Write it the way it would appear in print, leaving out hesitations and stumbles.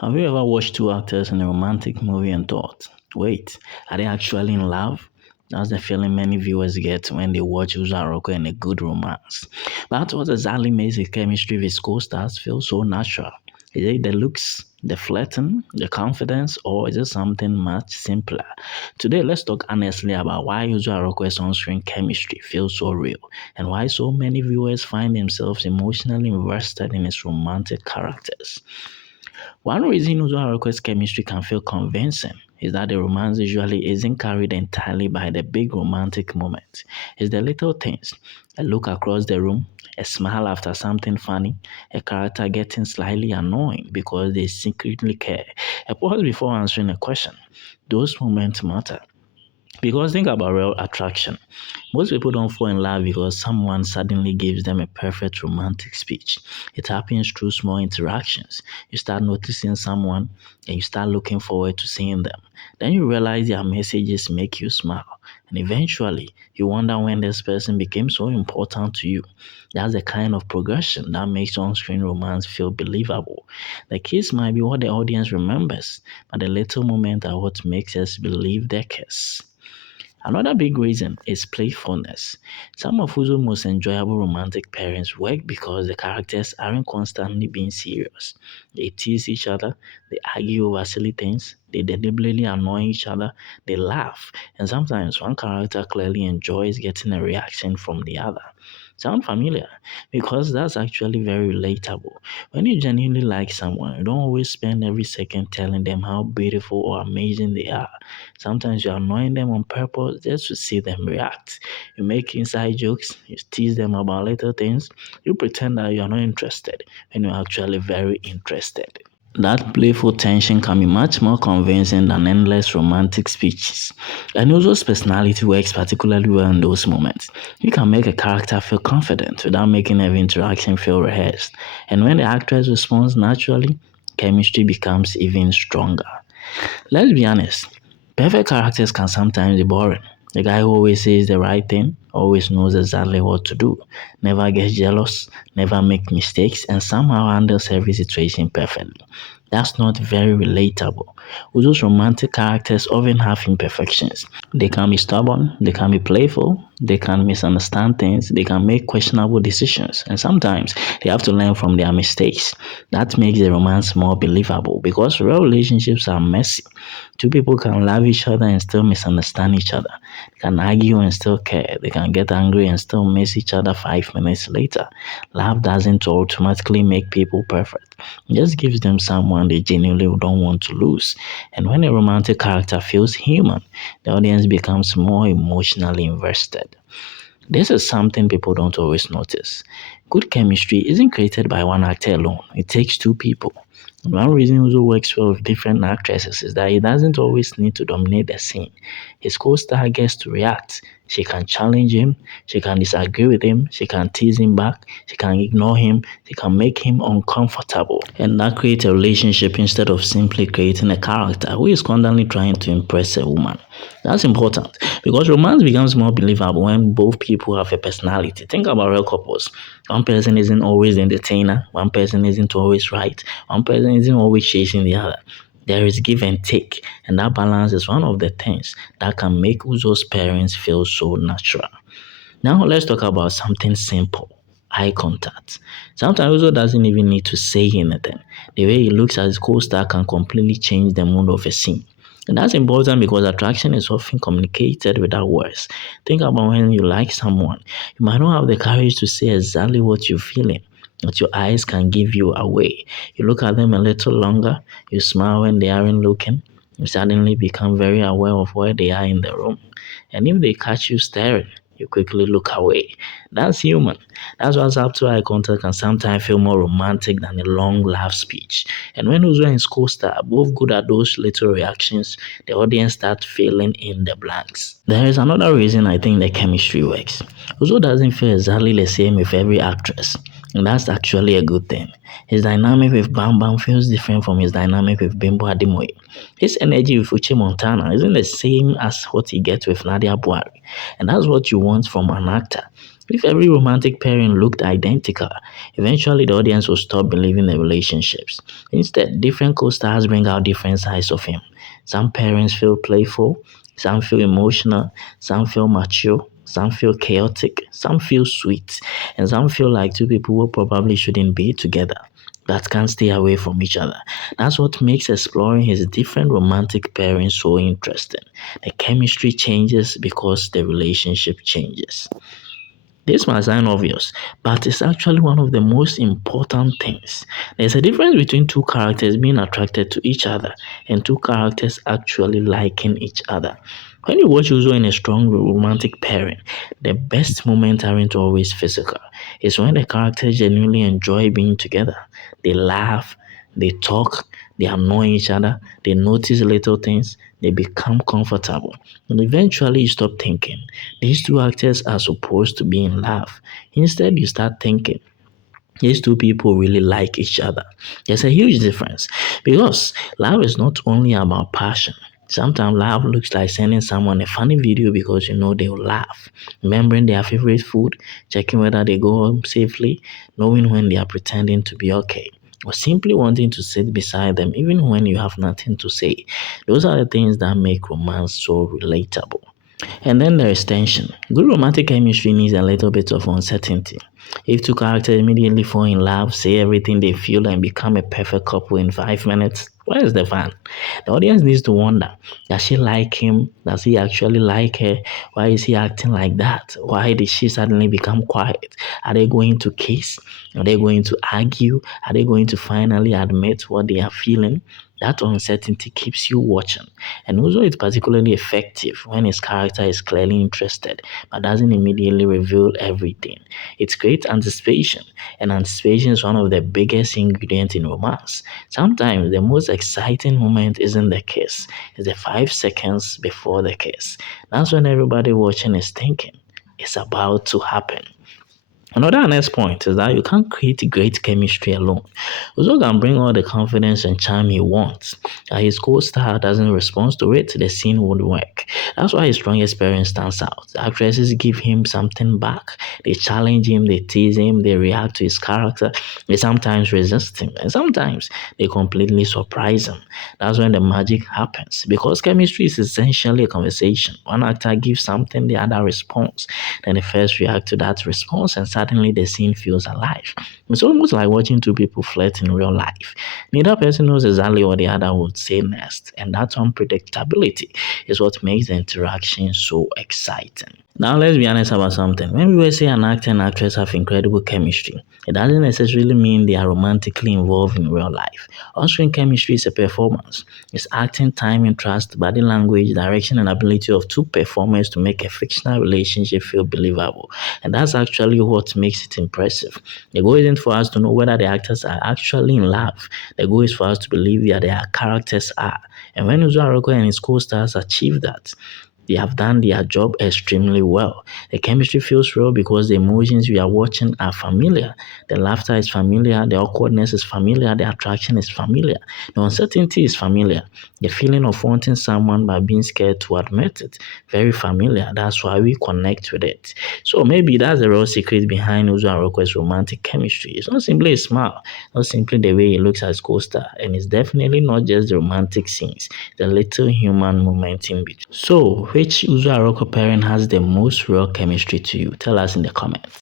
Have you ever watched two actors in a romantic movie and thought, wait, are they actually in love? That's the feeling many viewers get when they watch Uzor Arukwe in a good romance. But what exactly makes the chemistry with his co-stars feel so natural? Is it the looks, the flirting, the confidence, or is it something much simpler? Today, let's talk honestly about why Uzor Arukwe's on-screen chemistry feels so real and why so many viewers find themselves emotionally invested in his romantic characters. One reason Uzor Arukwe's chemistry can feel convincing is that the romance usually isn't carried entirely by the big romantic moments. It's the little things. A look across the room, a smile after something funny, a character getting slightly annoying because they secretly care, a pause before answering a question. Those moments matter. Because think about real attraction. Most people don't fall in love because someone suddenly gives them a perfect romantic speech. It happens through small interactions. You start noticing someone and you start looking forward to seeing them. Then you realize their messages make you smile. And eventually, you wonder when this person became so important to you. That's the kind of progression that makes on screen romance feel believable. The kiss might be what the audience remembers, but the little moments are what makes us believe the kiss. Another big reason is playfulness. Some of Uzo's most enjoyable romantic pairings work because the characters aren't constantly being serious. They tease each other, they argue over silly things, they deliberately annoy each other, they laugh, and sometimes one character clearly enjoys getting a reaction from the other. Sound familiar? Because that's actually very relatable. When you genuinely like someone, you don't always spend every second telling them how beautiful or amazing they are. Sometimes you're annoying them on purpose just to see them react. You make inside jokes, you tease them about little things, you pretend that you're not interested when you're actually very interested. That playful tension can be much more convincing than endless romantic speeches. And Uzo's personality works particularly well in those moments. You can make a character feel confident without making every interaction feel rehearsed. And when the actress responds naturally, chemistry becomes even stronger. Let's be honest, perfect characters can sometimes be boring. The guy who always says the right thing, always knows exactly what to do, never gets jealous, never makes mistakes, and somehow handles every situation perfectly. That's not very relatable. Those romantic characters often have imperfections. They can be stubborn, they can be playful, they can misunderstand things, they can make questionable decisions, and sometimes they have to learn from their mistakes. That makes the romance more believable because real relationships are messy. Two people can love each other and still misunderstand each other. They can argue and still care. They can get angry and still miss each other 5 minutes later. Love doesn't automatically make people perfect. It just gives them someone they genuinely don't want to lose. And when a romantic character feels human, the audience becomes more emotionally invested. This is something people don't always notice. Good chemistry isn't created by one actor alone, it takes two people. One reason Uzo works well with different actresses is that he doesn't always need to dominate the scene. His co-star gets to react. She can challenge him, she can disagree with him, she can tease him back, she can ignore him, she can make him uncomfortable. And that creates a relationship instead of simply creating a character who is constantly trying to impress a woman. That's important because romance becomes more believable when both people have a personality. Think about real couples. One person isn't always the entertainer, one person isn't always right, one person isn't always chasing the other. There is give and take, and that balance is one of the things that can make Uzo's parents feel so natural. Now let's talk about something simple. Eye contact. Sometimes Uzo doesn't even need to say anything. The way he looks at his co-star can completely change the mood of a scene. And that's important because attraction is often communicated without words. Think about when you like someone. You might not have the courage to say exactly what you're feeling, but your eyes can give you away. You look at them a little longer, you smile when they aren't looking, you suddenly become very aware of where they are in the room. And if they catch you staring, you quickly look away. That's human. That's what's up to eye contact can sometimes feel more romantic than a long laugh speech. And when Uzo and Costa are both good at those little reactions, the audience starts filling in the blanks. There is another reason I think the chemistry works. Uzo doesn't feel exactly the same with every actress. And that's actually a good thing. His dynamic with Bam Bam feels different from his dynamic with Bimbo Ademoye. His energy with Uche Montana isn't the same as what he gets with Nadia Buari. And that's what you want from an actor. If every romantic pairing looked identical, eventually the audience will stop believing the relationships. Instead, different co-stars bring out different sides of him. Some parents feel playful, some feel emotional, some feel mature, some feel chaotic, some feel sweet, and some feel like two people who probably shouldn't be together that can't stay away from each other. That's what makes exploring his different romantic pairings so interesting. The chemistry changes because the relationship changes. This might sound obvious, but it's actually one of the most important things. There's a difference between two characters being attracted to each other and two characters actually liking each other. When you watch Uzo in a strong romantic pairing, the best moments aren't always physical. It's when the characters genuinely enjoy being together. They laugh, they talk, they annoy each other, they notice little things, they become comfortable. And eventually you stop thinking, these two actors are supposed to be in love. Instead, you start thinking, these two people really like each other. There's a huge difference because love is not only about passion. Sometimes love looks like sending someone a funny video because you know they'll laugh, remembering their favorite food, checking whether they go home safely, knowing when they are pretending to be okay, or simply wanting to sit beside them even when you have nothing to say. Those are the things that make romance so relatable. And then there is tension. Good romantic chemistry needs a little bit of uncertainty. If two characters immediately fall in love, say everything they feel, and become a perfect couple in 5 minutes, where is the fun? The audience needs to wonder, does she like him? Does he actually like her? Why is he acting like that? Why did she suddenly become quiet? Are they going to kiss? Are they going to argue? Are they going to finally admit what they are feeling? That uncertainty keeps you watching. And also, it's particularly effective when his character is clearly interested but doesn't immediately reveal everything. It creates anticipation, and anticipation is one of the biggest ingredients in romance. Sometimes the most exciting moment isn't the kiss, it's the 5 seconds before the kiss. That's when everybody watching is thinking, it's about to happen. Another next point is that you can't create great chemistry alone. Uzo can bring all the confidence and charm he wants. His co-star doesn't respond to it, the scene would work. That's why his strongest pairing stands out. The actresses give him something back. They challenge him, they tease him, they react to his character. They sometimes resist him, and sometimes they completely surprise him. That's when the magic happens. Because chemistry is essentially a conversation. One actor gives something, the other responds. Then they first react to that response, and suddenly the scene feels alive. It's almost like watching two people flirt in real life. Neither person knows exactly what the other would say next, and that unpredictability is what makes the interaction so exciting. Now, let's be honest about something. When we say an actor and actress have incredible chemistry, it doesn't necessarily mean they are romantically involved in real life. On-screen chemistry is a performance. It's acting, timing, trust, body language, direction, and ability of two performers to make a fictional relationship feel believable. And that's actually what makes it impressive. The goal isn't for us to know whether the actors are actually in love. The goal is for us to believe that their characters are. And when Uzor Arukwe and his co-stars achieve that, they have done their job extremely well. The chemistry feels real because the emotions we are watching are familiar. The laughter is familiar, the awkwardness is familiar, the attraction is familiar, the uncertainty is familiar. The feeling of wanting someone but being scared to admit it, very familiar. That's why we connect with it. So maybe that's the real secret behind Uzor Arukwe's romantic chemistry. It's not simply a smile, not simply the way he looks at his co-star, and it's definitely not just the romantic scenes, the little human moment in between. So, which Uzor Arukwe pairing has the most real chemistry to you? Tell us in the comments.